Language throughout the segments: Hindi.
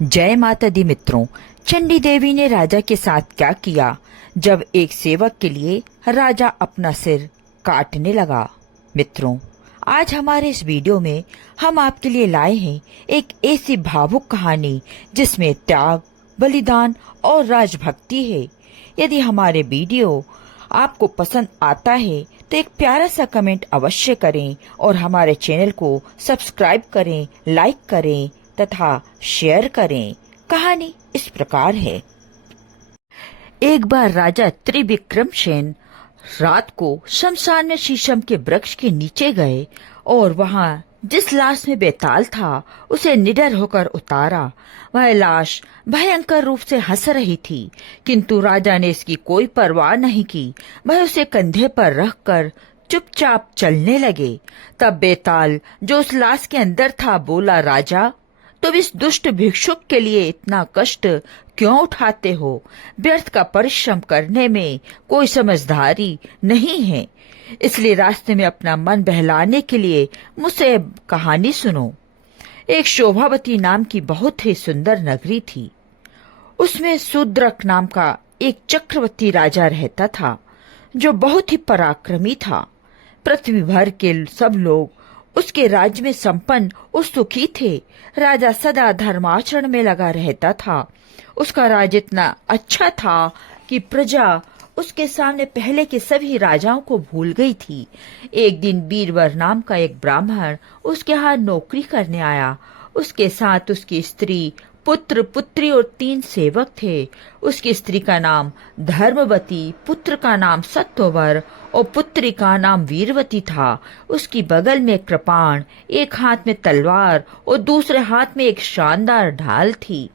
जय माता दी मित्रों। चंडी देवी ने राजा के साथ क्या किया जब एक सेवक के लिए राजा अपना सिर काटने लगा। मित्रों, आज हमारे इस वीडियो में हम आपके लिए लाए हैं एक ऐसी भावुक कहानी जिसमें त्याग, बलिदान और राजभक्ति है। यदि हमारे वीडियो आपको पसंद आता है तो एक प्यारा सा कमेंट अवश्य करें और हमारे चैनल को सब्सक्राइब करें, लाइक करें तथा शेयर करें। कहानी इस प्रकार है। एक बार राजा त्रिविक्रमसेन रात को शमशान में शीशम के वृक्ष के नीचे गए और वहां जिस लाश में बेताल था उसे निडर होकर उतारा। वह लाश भयंकर रूप से हंस रही थी, किंतु राजा ने इसकी कोई परवाह नहीं की। वह उसे कंधे पर रखकर चुपचाप चलने लगे। तब बेताल जो उस लाश के अंदर था बोला, राजा, तुम इस दुष्ट भिक्षुक के लिए इतना कष्ट क्यों उठाते हो? व्यर्थ का परिश्रम करने में कोई समझदारी नहीं है। इसलिए रास्ते में अपना मन बहलाने के लिए मुझसे कहानी सुनो। एक शोभावती नाम की बहुत ही सुंदर नगरी थी। उसमें शूद्रक नाम का एक चक्रवर्ती राजा रहता था जो बहुत ही पराक्रमी था। पृथ्वी भर के सब लोग उसके राज्य में संपन्न और सुखी थे। राजा सदा धर्माचरण में लगा रहता था। उसका राज्य इतना अच्छा था कि प्रजा उसके सामने पहले के सभी राजाओं को भूल गई थी। एक दिन बीरबर नाम का एक ब्राह्मण उसके यहाँ नौकरी करने आया। उसके साथ उसकी स्त्री, पुत्र, पुत्री और 3 सेवक थे। उसकी स्त्री का नाम धर्मवती, पुत्र का नाम सत्यवर और पुत्री का नाम वीरवती था। उसकी बगल में कृपाण, एक हाथ में तलवार और दूसरे हाथ में एक शानदार ढाल थी।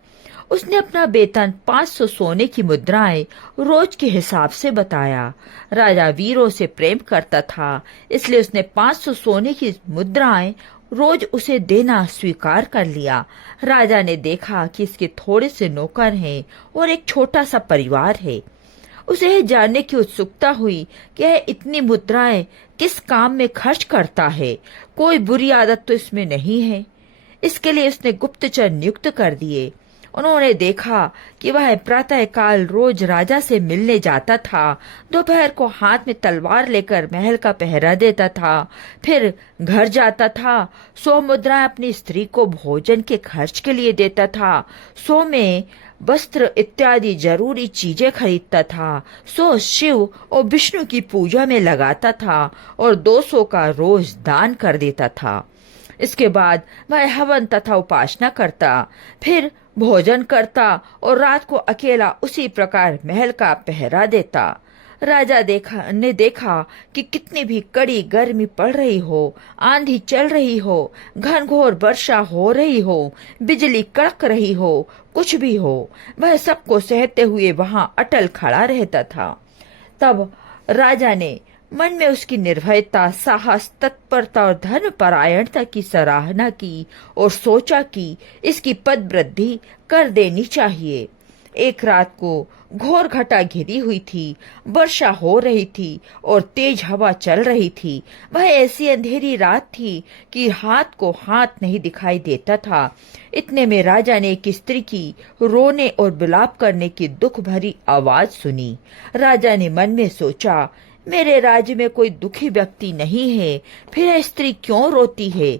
उसने अपना वेतन 500 सोने की मुद्राएं रोज के हिसाब से बताया। राजा वीरों से प्रेम करता था, इसलिए उसने 500 सोने की मुद्राएं रोज उसे देना स्वीकार कर लिया। राजा ने देखा कि इसके थोड़े से नौकर हैं और एक छोटा सा परिवार है। उसे यह जानने की उत्सुकता हुई कि यह इतनी मुद्राएं किस काम में खर्च करता है। कोई बुरी आदत तो इसमें नहीं है। इसके लिए उसने गुप्तचर नियुक्त कर दिए। उन्होंने देखा कि वह प्रातः काल रोज राजा से मिलने जाता था, दोपहर को हाथ में तलवार लेकर महल का पहरा देता था, फिर घर जाता था। 100 मुद्राएं अपनी स्त्री को भोजन के खर्च के लिए देता था, 100 में वस्त्र इत्यादि जरूरी चीजें खरीदता था, 100 शिव और विष्णु की पूजा में लगाता था और 200 का रोज दान कर देता था। इसके बाद वह हवन तथा उपासना करता, फिर भोजन करता और रात को अकेला उसी प्रकार महल का पहरा देता। राजा ने देखा कि कितनी भी कड़ी गर्मी पड़ रही हो, आंधी चल रही हो, घनघोर वर्षा हो रही हो, बिजली कड़क रही हो, कुछ भी हो, वह सबको सहते हुए वहां अटल खड़ा रहता था। तब राजा ने मन में उसकी निर्भयता, साहस, तत्परता और धर्मपरायणता की सराहना की और सोचा कि इसकी पद वृद्धि कर देनी चाहिए। एक रात को घोर घटा घिरी हुई थी, वर्षा हो रही थी और तेज हवा चल रही थी। वह ऐसी अंधेरी रात थी कि हाथ को हाथ नहीं दिखाई देता था। इतने में राजा ने एक स्त्री की रोने और विलाप करने की दुख भरी आवाज सुनी। राजा ने मन में सोचा, मेरे राज्य में कोई दुखी व्यक्ति नहीं है, फिर यह स्त्री क्यों रोती है?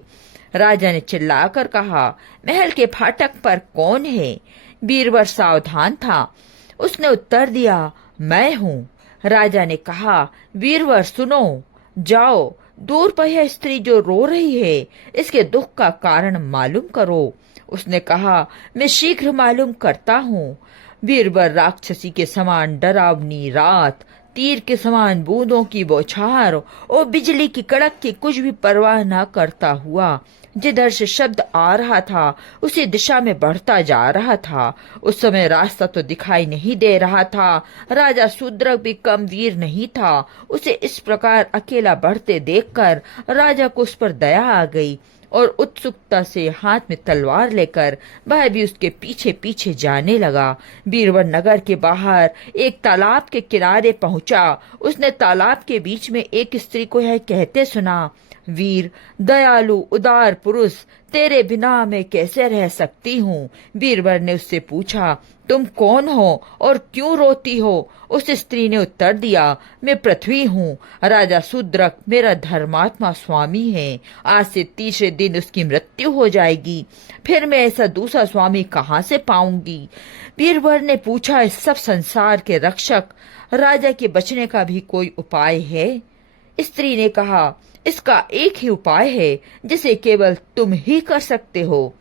राजा ने चिल्लाकर कहा, महल के फाटक पर कौन है? बीरबर सावधान था। उसने उत्तर दिया, मैं हूँ। राजा ने कहा, वीरवर सुनो, जाओ दूर पर यह स्त्री जो रो रही है, इसके दुख का कारण मालूम करो। उसने कहा, मैं शीघ्र मालूम करता हूँ। बीरबर राक्षसी के समान डरावनी रात, तीर के समान बूंदों की बौछार और बिजली की कड़क की कुछ भी परवाह न करता हुआ जिधर से शब्द आ रहा था उसी दिशा में बढ़ता जा रहा था। उस समय रास्ता तो दिखाई नहीं दे रहा था। राजा शूद्रक भी कम वीर नहीं था। उसे इस प्रकार अकेला बढ़ते देखकर राजा को उस पर दया आ गई और उत्सुकता से हाथ में तलवार लेकर वह भी उसके पीछे पीछे जाने लगा। बीरबर नगर के बाहर एक तालाब के किनारे पहुंचा। उसने तालाब के बीच में एक स्त्री को यह कहते सुना, वीर, दयालु, उदार पुरुष, तेरे बिना मैं कैसे रह सकती हूँ। बीरबल ने उससे पूछा, तुम कौन हो और क्यों रोती हो? उस स्त्री ने उत्तर दिया, मैं पृथ्वी हूँ। राजा शूद्रक मेरा धर्मात्मा स्वामी है। आज से तीसरे दिन उसकी मृत्यु हो जाएगी। फिर मैं ऐसा दूसरा स्वामी कहाँ से पाऊंगी? बीरबल ने पूछा, इस सब संसार के रक्षक राजा के बचने का भी कोई उपाय है? स्त्री ने कहा, इसका एक ही उपाय है जिसे केवल तुम ही कर सकते हो।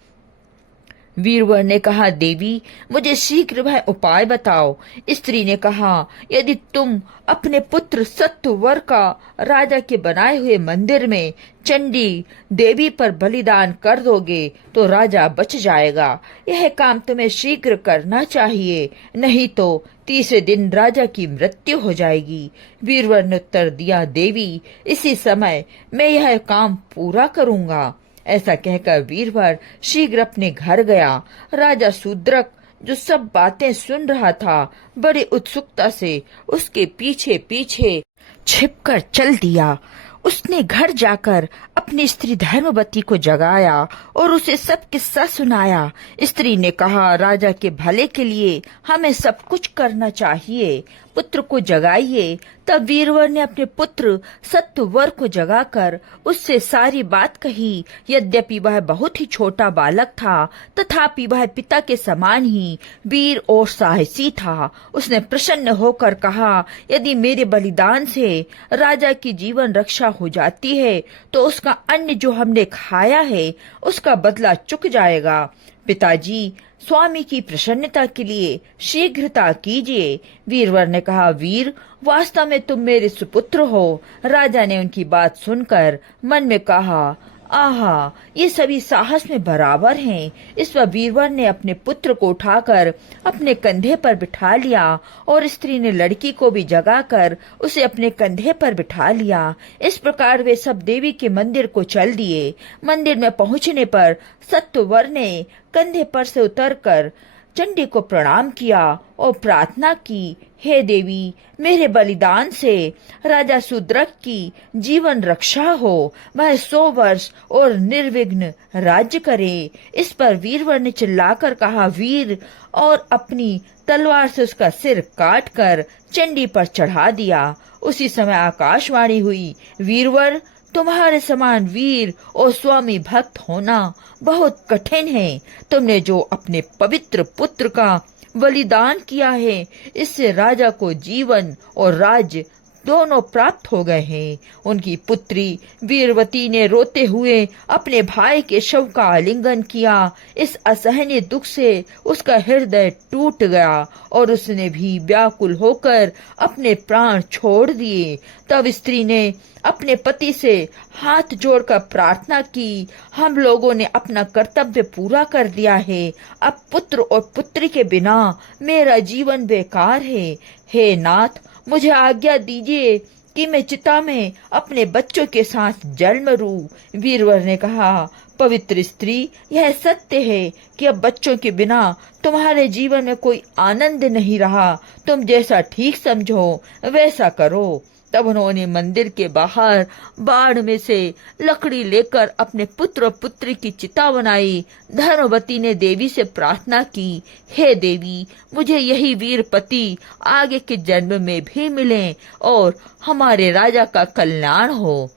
वीरवर ने कहा, देवी, मुझे शीघ्र वह उपाय बताओ। स्त्री ने कहा, यदि तुम अपने पुत्र सत्यवर का राजा के बनाए हुए मंदिर में चंडी देवी पर बलिदान कर दोगे तो राजा बच जाएगा। यह काम तुम्हें शीघ्र करना चाहिए, नहीं तो तीसरे दिन राजा की मृत्यु हो जाएगी। वीरवर ने उत्तर दिया, देवी, इसी समय मैं यह काम पूरा करूंगा। ऐसा कहकर वीरवर शीघ्र अपने घर गया। राजा शूद्रक, जो सब बातें सुन रहा था, बड़ी उत्सुकता से उसके पीछे पीछे छिपकर चल दिया। उसने घर जाकर अपनी स्त्री धर्मवती को जगाया और उसे सब किस्सा सुनाया। स्त्री ने कहा, राजा के भले के लिए हमें सब कुछ करना चाहिए। पुत्र को जगाइए। तब वीरवर ने अपने पुत्र सत्यवर को जगाकर उससे सारी बात कही। यद्यपि वह बहुत ही छोटा बालक था, तथापि वह पिता के समान ही वीर और साहसी था। उसने प्रसन्न होकर कहा, यदि मेरे बलिदान से राजा की जीवन रक्षा हो जाती है तो उसका अन्न जो हमने खाया है उसका बदला चुक जाएगा। पिताजी, स्वामी की प्रसन्नता के लिए शीघ्रता कीजिए। वीरवर ने कहा, वीर, वास्तव में तुम मेरे सुपुत्र हो। राजा ने उनकी बात सुनकर मन में कहा, आहा, ये सभी साहस में बराबर हैं। इस पर वीरवर ने अपने पुत्र को उठाकर अपने कंधे पर बिठा लिया और स्त्री ने लड़की को भी जगाकर उसे अपने कंधे पर बिठा लिया। इस प्रकार वे सब देवी के मंदिर को चल दिए। मंदिर में पहुंचने पर सत्यवर ने कंधे पर से उतरकर चंडी को प्रणाम किया और प्रार्थना की, हे देवी, मेरे बलिदान से राजा शूद्रक की जीवन रक्षा हो, वह 100 वर्ष और निर्विघ्न राज्य करे। इस पर वीरवर ने चिल्लाकर कहा, वीर, और अपनी तलवार से उसका सिर काटकर चंडी पर चढ़ा दिया। उसी समय आकाशवाणी हुई, वीरवर, तुम्हारे समान वीर और स्वामी भक्त होना बहुत कठिन है। तुमने जो अपने पवित्र पुत्र का बलिदान किया है, इससे राजा को जीवन और राज्य दोनों प्राप्त हो गए हैं। उनकी पुत्री वीरवती ने रोते हुए अपने भाई के शव का आलिंगन किया। इस असहनीय दुख से उसका हृदय टूट गया और उसने भी व्याकुल होकर अपने प्राण छोड़ दिए। तब स्त्री ने अपने पति से हाथ जोड़कर प्रार्थना की, हम लोगों ने अपना कर्तव्य पूरा कर दिया है। अब पुत्र और पुत्री के बिना मेरा जीवन बेकार है। हे नाथ, मुझे आज्ञा दीजिए कि मैं चिता में अपने बच्चों के साथ जल मरूं। वीरवर ने कहा, पवित्र स्त्री, यह सत्य है कि अब बच्चों के बिना तुम्हारे जीवन में कोई आनंद नहीं रहा। तुम जैसा ठीक समझो वैसा करो। तब उन्होंने मंदिर के बाहर बाड़ में से लकड़ी लेकर अपने पुत्र और पुत्री की चिता बनाई। धर्मवती ने देवी से प्रार्थना की, हे देवी, मुझे यही वीर पति आगे के जन्म में भी मिले और हमारे राजा का कल्याण हो।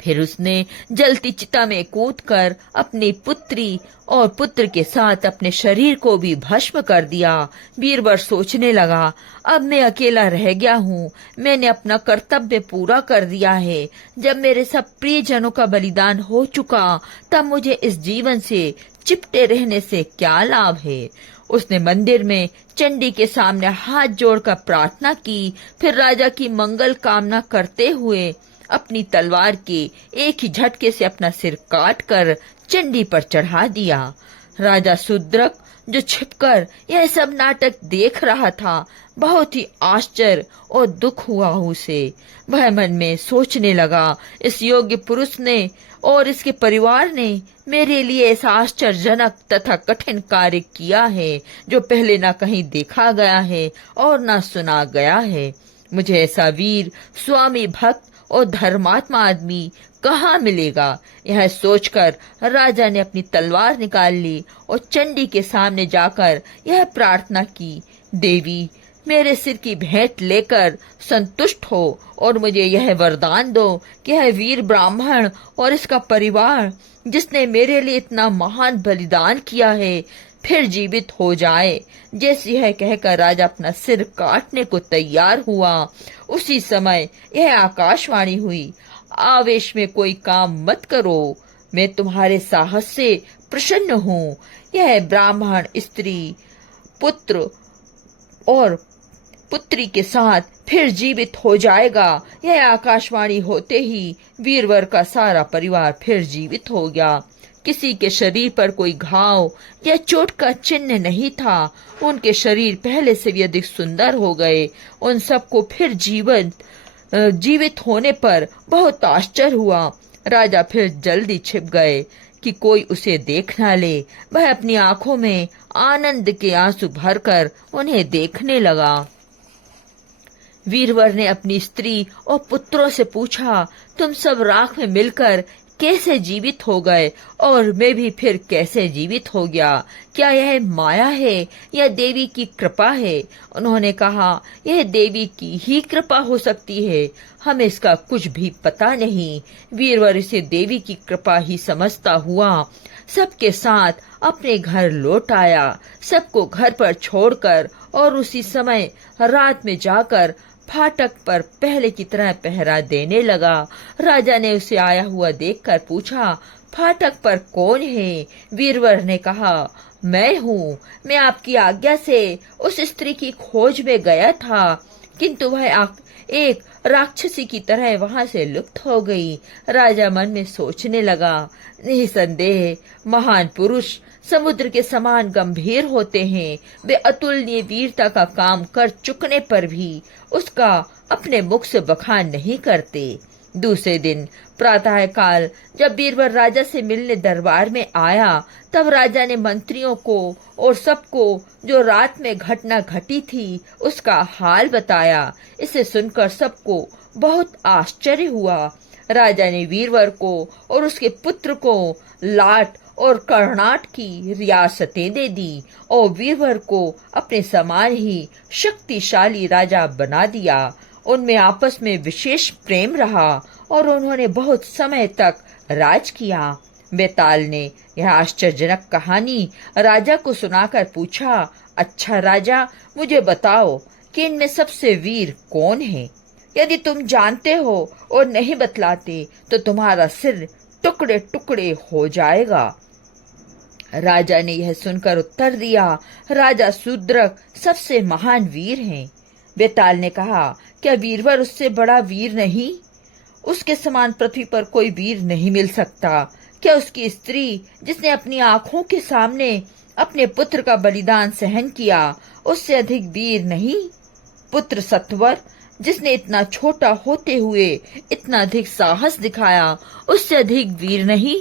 फिर उसने जलती चिता में कूदकर अपनी पुत्री और पुत्र के साथ अपने शरीर को भी भस्म कर दिया। बीरबल सोचने लगा, अब मैं अकेला रह गया हूँ। मैंने अपना कर्तव्य पूरा कर दिया है। जब मेरे सब प्रियजनों का बलिदान हो चुका, तब मुझे इस जीवन से चिपटे रहने से क्या लाभ है। उसने मंदिर में चंडी के सामने हाथ जोड़कर प्रार्थना की। फिर राजा की मंगल कामना करते हुए अपनी तलवार के एक ही झटके से अपना सिर काटकर चंडी पर चढ़ा दिया। राजा शूद्रक, जो छिपकर यह सब नाटक देख रहा था, बहुत ही आश्चर्य और दुख हुआ उसे। वह मन में सोचने लगा, इस योग्य पुरुष ने और इसके परिवार ने मेरे लिए ऐसा आश्चर्यजनक तथा कठिन कार्य किया है जो पहले न कहीं देखा गया है और न सुना गया है। मुझे ऐसा वीर, स्वामी भक्त और धर्मात्मा आदमी कहाँ मिलेगा। यह सोचकर राजा ने अपनी तलवार निकाल ली और चंडी के सामने जाकर यह प्रार्थना की, देवी मेरे सिर की भेंट लेकर संतुष्ट हो और मुझे यह वरदान दो कि यह वीर ब्राह्मण और इसका परिवार जिसने मेरे लिए इतना महान बलिदान किया है फिर जीवित हो जाए। जैसे यह कहकर राजा अपना सिर काटने को तैयार हुआ, उसी समय यह आकाशवाणी हुई, आवेश में कोई काम मत करो, मैं तुम्हारे साहस से प्रसन्न हूँ। यह ब्राह्मण स्त्री पुत्र और पुत्री के साथ फिर जीवित हो जाएगा। यह आकाशवाणी होते ही वीरवर का सारा परिवार फिर जीवित हो गया। किसी के शरीर पर कोई घाव या चोट का चिन्ह नहीं था। उनके शरीर पहले से भी अधिक सुंदर हो गए। उन सबको फिर जीवित होने पर बहुत आश्चर्य हुआ। राजा फिर जल्दी छिप गए कि कोई उसे देख न ले। वह अपनी आंखों में आनंद के आंसू भरकर उन्हें देखने लगा। वीरवर ने अपनी स्त्री और पुत्रों से पूछा, तुम सब राख में मिलकर कैसे जीवित हो गए और मैं भी फिर कैसे जीवित हो गया? क्या यह माया है या देवी की कृपा है? उन्होंने कहा, यह देवी की ही कृपा हो सकती है, हमें इसका कुछ भी पता नहीं। वीरवर इसे देवी की कृपा ही समझता हुआ सबके साथ अपने घर लौट आया। सबको घर पर छोड़कर और उसी समय रात में जाकर फाटक पर पहले की तरह पहरा देने लगा। राजा ने उसे आया हुआ देखकर पूछा, फाटक पर कौन है? वीरवर ने कहा, मैं हूँ। मैं आपकी आज्ञा से उस स्त्री की खोज में गया था, किंतु वह एक राक्षसी की तरह वहां से लुप्त हो गई। राजा मन में सोचने लगा, निसंदेह महान पुरुष समुद्र के समान गंभीर होते हैं। वे अतुलनीय वीरता का काम कर चुकने पर भी उसका अपने मुख से बखान नहीं करते। दूसरे दिन प्रातः काल जब बीरबल राजा से मिलने दरबार में आया, तब राजा ने मंत्रियों को और सबको जो रात में घटना घटी थी उसका हाल बताया। इसे सुनकर सबको बहुत आश्चर्य हुआ। राजा ने वीरवर को और उसके पुत्र को लाट और कर्नाट की रियासतें दे दी और वीरवर को अपने समान ही शक्तिशाली राजा बना दिया। उनमें आपस में विशेष प्रेम रहा और उन्होंने बहुत समय तक राज किया। बेताल ने यह आश्चर्यजनक कहानी राजा को सुनाकर पूछा, अच्छा राजा, मुझे बताओ कि इनमें सबसे वीर कौन है? यदि तुम जानते हो और नहीं बतलाते तो तुम्हारा सिर टुकड़े टुकड़े हो जाएगा। राजा ने यह सुनकर उत्तर दिया, राजा शूद्रक सबसे महान वीर हैं। बेताल ने कहा, क्या वीरवर उससे बड़ा वीर नहीं? उसके समान पृथ्वी पर कोई वीर नहीं मिल सकता। क्या उसकी स्त्री जिसने अपनी आंखों के सामने अपने पुत्र का बलिदान सहन किया उससे अधिक वीर नहीं? पुत्र सत्वर जिसने इतना छोटा होते हुए इतना अधिक साहस दिखाया उससे अधिक वीर नहीं?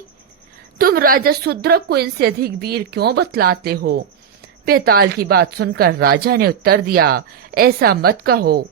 तुम राजा शूद्रक को इनसे अधिक वीर क्यों बतलाते हो? बेताल की बात सुनकर राजा ने उत्तर दिया, ऐसा मत कहो।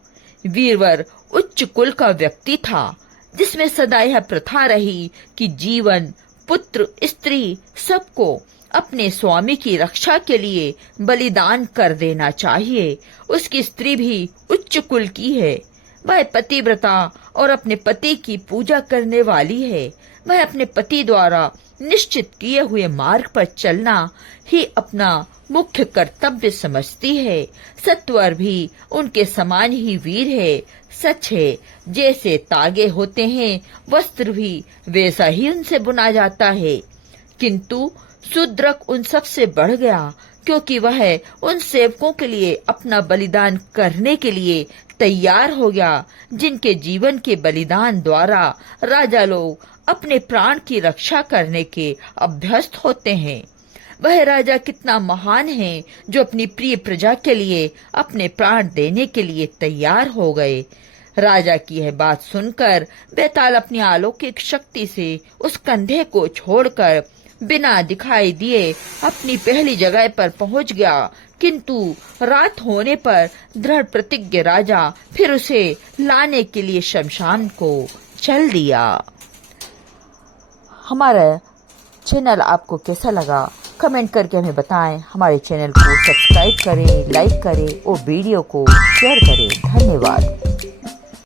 वीरवर उच्च कुल का व्यक्ति था जिसमें सदा यह प्रथा रही कि जीवन, पुत्र, स्त्री सबको अपने स्वामी की रक्षा के लिए बलिदान कर देना चाहिए। उसकी स्त्री भी उच्च कुल की है। वह पतिव्रता और अपने पति की पूजा करने वाली है। वह अपने पति द्वारा निश्चित किए हुए मार्ग पर चलना ही अपना मुख्य कर्तव्य समझती है। सत्वर भी उनके समान ही वीर है। सच है, जैसे तागे होते हैं वस्त्र भी वैसा ही उनसे बुना जाता है। किंतु शूद्रक उन सब से बढ़ गया क्योंकि वह उन सेवकों के लिए अपना बलिदान करने के लिए तैयार हो गया जिनके जीवन के बलिदान द्वारा राजा लोग अपने प्राण की रक्षा करने के अभ्यस्त होते हैं। वह राजा कितना महान है जो अपनी प्रिय प्रजा के लिए अपने प्राण देने के लिए तैयार हो गए। राजा की यह बात सुनकर बेताल अपनी अलौकिक शक्ति से उस कंधे को छोड़कर बिना दिखाई दिए अपनी पहली जगह पर पहुंच गया। किंतु रात होने पर दृढ़ प्रतिज्ञ राजा फिर उसे लाने के लिए शमशान को चल दिया। हमारा चैनल आपको कैसा लगा कमेंट करके हमें बताएं। हमारे चैनल को सब्सक्राइब करें, लाइक करें और वीडियो को शेयर करें। धन्यवाद।